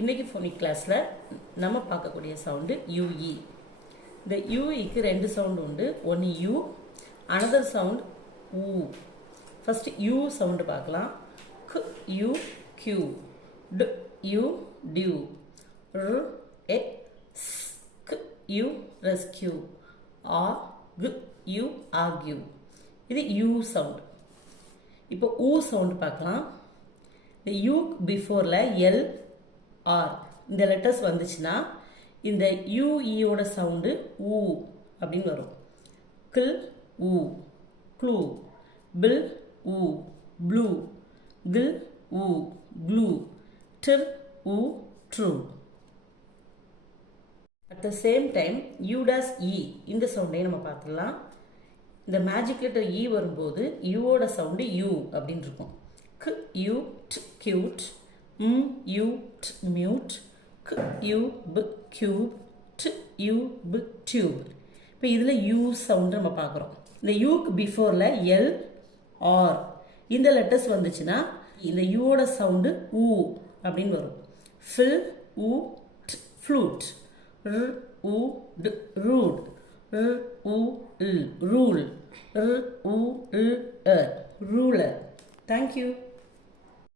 இன்னைக்கு ஃபோனிக் கிளாஸில் நம்ம பார்க்கக்கூடிய சவுண்டு யூஇ. இந்த யூஇக்கு ரெண்டு சவுண்டு உண்டு. ஒன்று யூ, அனதர் சவுண்ட் ஊ. ஃபர்ஸ்ட் யூ சவுண்டு பார்க்கலாம். க் யூ கியூ, டு யூ டியூ, ர் எ ஸ் க் யூ ரெஸ்கியூ, ஆர் க் யூ ஆர்கியூ. இது யூ சவுண்ட். இப்போ ஊ சவுண்டு பார்க்கலாம். இந்த யூ பிஃபோரில் எல் ஆர் இந்த லெட்டர்ஸ் வந்துச்சுன்னா இந்த யூஇயோட சவுண்டு ஊ அப்படின்னு வரும். கில் ஊ, க்ளூ, பில் ஊ, ப்ளூ, கில் ஊ, க்ளூ, டிர் ஊ, true. At the same time யூடாஸ் இ இந்த சவுண்டையும் நம்ம பார்த்துடலாம். இந்த மேஜிக் லெட்டர் இ வரும்போது யூவோட சவுண்டு யூ அப்படின்னு இருக்கும். க் யூ ட் கியூட், யூ ட் மியூட், க் யூ பு கியூப், ட் யூ பு டியூப். இப்போ இதில் யூ சவுண்டு நம்ம பார்க்குறோம். இந்த யூக்கு பிஃபோரில் எல் ஆர் இந்த லெட்டர்ஸ் வந்துச்சுன்னா இந்த யூவோட சவுண்டு ஊ அப்படின்னு வரும். ஃபில் ஊ ட் ஃப்ளூட், ர் ஊ ட் ரூட், ர் ஊ இல் ரூல், ர் ஊ இல் ரூலர். தேங்க்யூ.